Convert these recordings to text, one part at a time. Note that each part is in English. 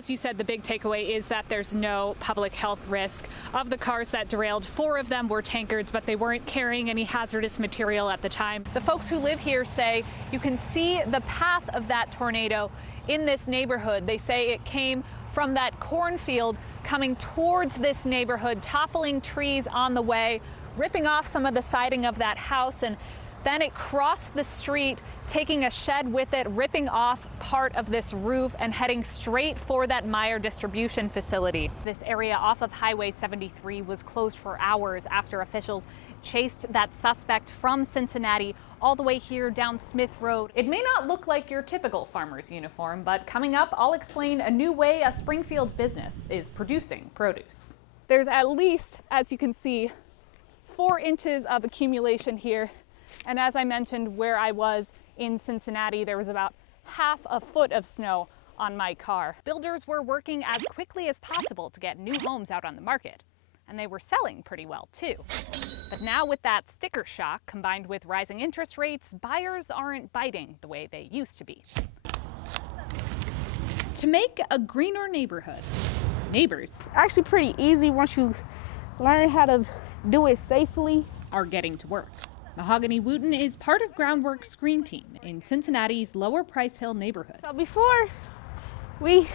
as you said, the big takeaway is that there's no public health risk. Of the cars that derailed, 4 of them were tankards, but they weren't carrying any hazardous material at the time. The folks who live here say you can see the path of that tornado in this neighborhood. They say it came from that cornfield coming towards this neighborhood, toppling trees on the way, ripping off some of the siding of that house, and then it crossed the street, taking a shed with it, ripping off part of this roof and heading straight for that Meyer distribution facility. This area off of Highway 73 was closed for hours after officials chased that suspect from Cincinnati all the way here down Smith Road. It may not look like your typical farmer's uniform, but coming up, I'll explain a new way a Springfield business is producing produce. There's at least, as you can see, 4 inches of accumulation here. And as I mentioned, where I was in Cincinnati, there was about half a foot of snow on my car. Builders were working as quickly as possible to get new homes out on the market, and they were selling pretty well too. But now with that sticker shock combined with rising interest rates, buyers aren't biting the way they used to be. To make a greener neighborhood, neighbors actually pretty easy once you learn how to do it safely. Are getting to work. Mahogany Wooten is part of Groundwork's green team in Cincinnati's Lower Price Hill neighborhood. So before we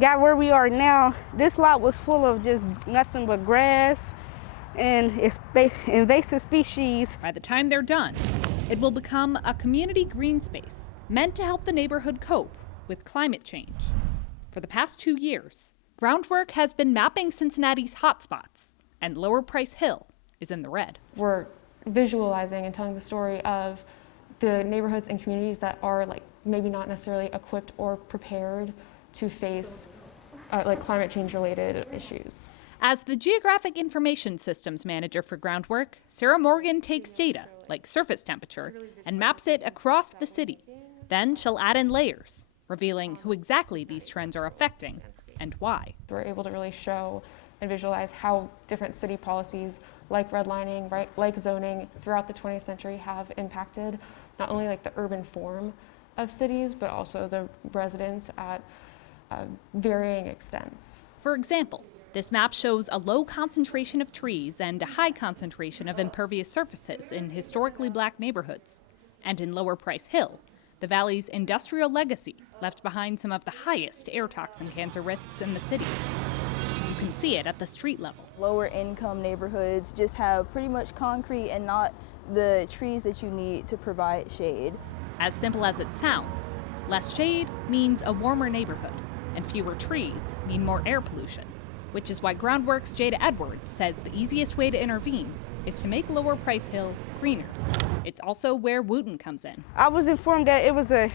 got where we are now, this lot was full of just nothing but grass and invasive species. By the time they're done, it will become a community green space meant to help the neighborhood cope with climate change. For the past 2 years, Groundwork has been mapping Cincinnati's hotspots, and Lower Price Hill is in the red. We're visualizing and telling the story of the neighborhoods and communities that are maybe not necessarily equipped or prepared to face climate change related issues. As the Geographic Information Systems Manager for Groundwork, Sarah Morgan takes data like surface temperature and maps it across the city. Then she'll add in layers, revealing who exactly these trends are affecting and why. We're able to really show and visualize how different city policies like redlining, like zoning throughout the 20th century have impacted not only the urban form of cities, but also the residents at varying extents. For example, this map shows a low concentration of trees and a high concentration of impervious surfaces in historically black neighborhoods. And in Lower Price Hill, the valley's industrial legacy left behind some of the highest air toxin cancer risks in the city. You can see it at the street level. Lower income neighborhoods just have pretty much concrete and not the trees that you need to provide shade. As simple as it sounds, less shade means a warmer neighborhood, and fewer trees mean more air pollution, which is why Groundwork's Jada Edwards says the easiest way to intervene is to make Lower Price Hill greener. It's also where Wooten comes in. I was informed that it was an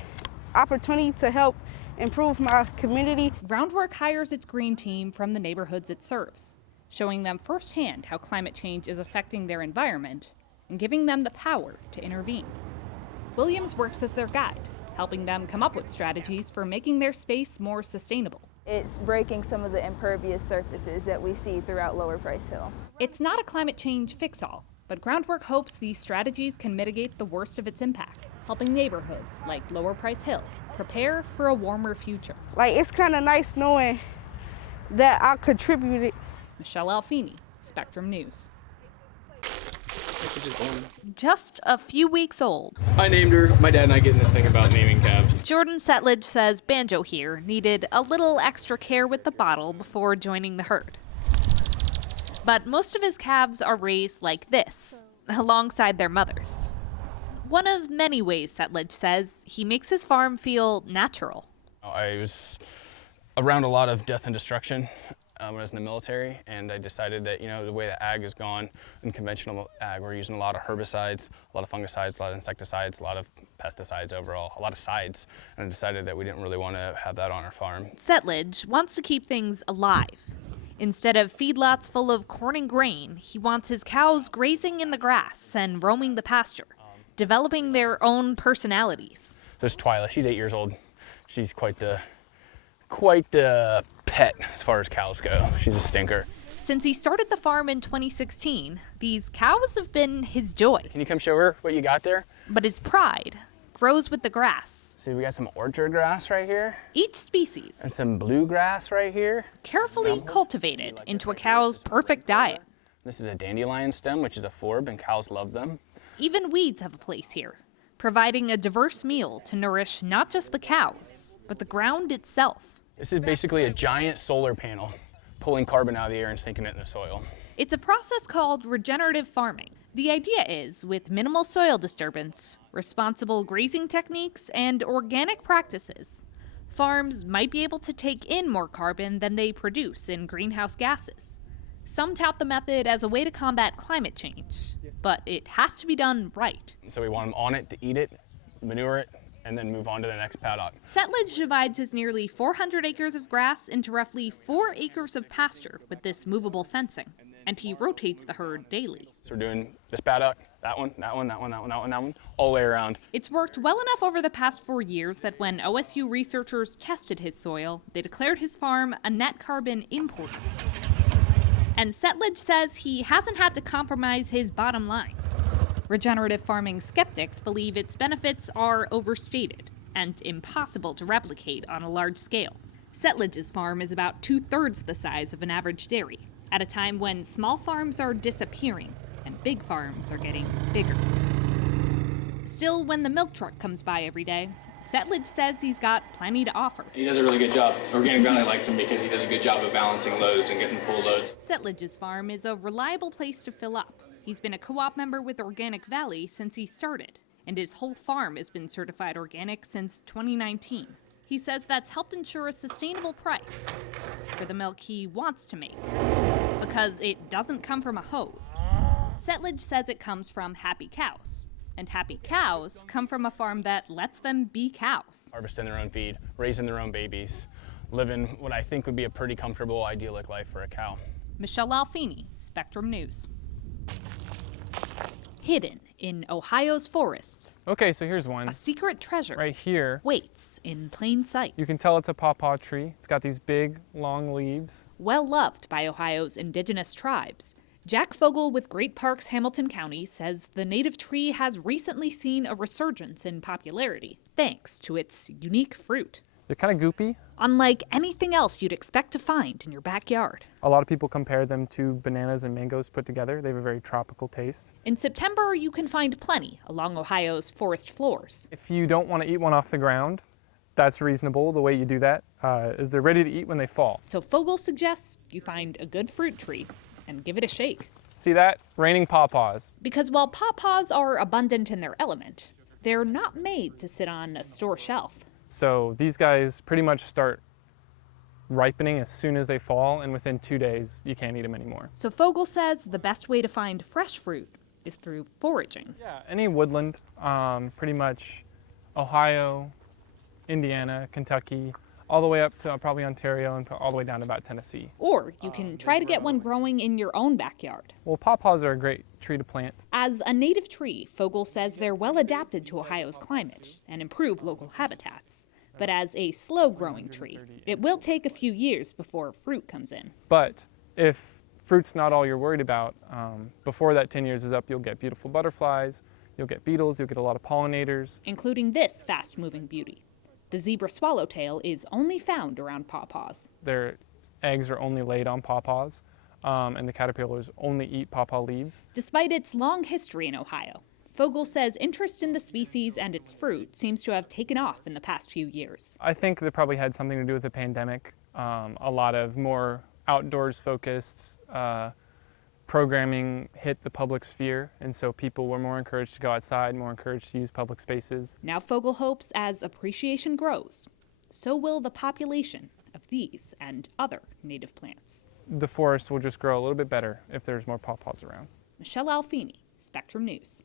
opportunity to help improve my community. Groundwork hires its green team from the neighborhoods it serves, showing them firsthand how climate change is affecting their environment and giving them the power to intervene. Williams works as their guide, helping them come up with strategies for making their space more sustainable. It's breaking some of the impervious surfaces that we see throughout Lower Price Hill. It's not a climate change fix-all, but Groundwork hopes these strategies can mitigate the worst of its impact, helping neighborhoods like Lower Price Hill prepare for a warmer future. It's kind of nice knowing that I contributed. Michelle Alfini, Spectrum News. Just a few weeks old. I named her. My dad and I get in this thing about naming calves. Jordan Setledge says Banjo here needed a little extra care with the bottle before joining the herd. But most of his calves are raised like this, alongside their mothers. One of many ways, Setledge says, he makes his farm feel natural. I was around a lot of death and destruction when I was in the military, and I decided that, the way that ag has gone, in conventional ag, we're using a lot of herbicides, a lot of fungicides, a lot of insecticides, a lot of pesticides overall, a lot of sides, and I decided that we didn't really want to have that on our farm. Setledge wants to keep things alive. Instead of feedlots full of corn and grain, he wants his cows grazing in the grass and roaming the pasture, developing their own personalities. There's Twyla. She's 8 years old. She's quite the pet as far as cows go. She's a stinker. Since he started the farm in 2016, these cows have been his joy. Can you come show her what you got there? But his pride grows with the grass. See, we got some orchard grass right here Each species and some bluegrass right here. carefully cultivated into a cow's perfect diet. This is a dandelion stem, which is a forb, and cows love them. Even weeds have a place here, providing a diverse meal to nourish not just the cows, but the ground itself. This is basically a giant solar panel pulling carbon out of the air and sinking it in the soil. It's a process called regenerative farming. The idea is, with minimal soil disturbance, responsible grazing techniques, and organic practices, farms might be able to take in more carbon than they produce in greenhouse gases. Some tout the method as a way to combat climate change, but it has to be done right. So we want them on it to eat it, manure it, and then move on to the next paddock. Settlage divides his nearly 400 acres of grass into roughly 4 acres of pasture with this movable fencing, and he rotates the herd daily. So we're doing this paddock, that one, that one, that one, that one, that one, that one, all the way around. It's worked well enough over the past 4 years that when OSU researchers tested his soil, they declared his farm a net carbon importer. And Settlage says he hasn't had to compromise his bottom line. Regenerative farming skeptics believe its benefits are overstated and impossible to replicate on a large scale. Settlage's farm is about 2/3 the size of an average dairy, at a time when small farms are disappearing and big farms are getting bigger. Still, when the milk truck comes by every day, Settlage says he's got plenty to offer. He does a really good job. Organic Valley likes him because he does a good job of balancing loads and getting full loads. Settlage's farm is a reliable place to fill up. He's been a co-op member with Organic Valley since he started, and his whole farm has been certified organic since 2019. He says that's helped ensure a sustainable price for the milk he wants to make, because it doesn't come from a hose. Settlage says it comes from happy cows, and happy cows come from a farm that lets them be cows. Harvesting their own feed, raising their own babies, living what I think would be a pretty comfortable, idyllic life for a cow. Michelle Alfini, Spectrum News. Hidden in Ohio's forests, Okay, so here's one. a secret treasure Right here, waits in plain sight. you can tell it's a pawpaw tree. It's got these big, long leaves. Well loved by Ohio's indigenous tribes, Jack Fogel with Great Parks Hamilton County says the native tree has recently seen a resurgence in popularity thanks to its unique fruit. They're kind of goopy. Unlike anything else you'd expect to find in your backyard. A lot of people compare them to bananas and mangoes put together. They have a very tropical taste. In September, you can find plenty along Ohio's forest floors. If you don't want to eat one off the ground, that's reasonable. The way you do that is they're ready to eat when they fall. So Fogel suggests you find a good fruit tree and give it a shake. See that? Raining pawpaws. Because while pawpaws are abundant in their element, they're not made to sit on a store shelf. So these guys pretty much start ripening as soon as they fall, and within 2 days, you can't eat them anymore. So Fogel says the best way to find fresh fruit is through foraging. Yeah, any woodland, pretty much Ohio, Indiana, Kentucky, all the way up to probably Ontario and all the way down to about Tennessee. Or you can try to get one growing in your own backyard. Well, pawpaws are a great tree to plant. As a native tree, Fogel says they're well adapted to Ohio's climate and improve local habitats. But as a slow-growing tree, it will take a few years before fruit comes in. But if fruit's not all you're worried about, before that 10 years is up, you'll get beautiful butterflies, you'll get beetles, you'll get a lot of pollinators. Including this fast-moving beauty. The zebra swallowtail is only found around pawpaws. Their eggs are only laid on pawpaws, and the caterpillars only eat pawpaw leaves. Despite its long history in Ohio, Fogel says interest in the species and its fruit seems to have taken off in the past few years. I think that probably had something to do with the pandemic. A lot of more outdoors focused programming hit the public sphere, and so people were more encouraged to go outside, more encouraged to use public spaces. Now Fogel hopes as appreciation grows, so will the population of these and other native plants. The forest will just grow a little bit better if there's more pawpaws around. Michelle Alfini, Spectrum News.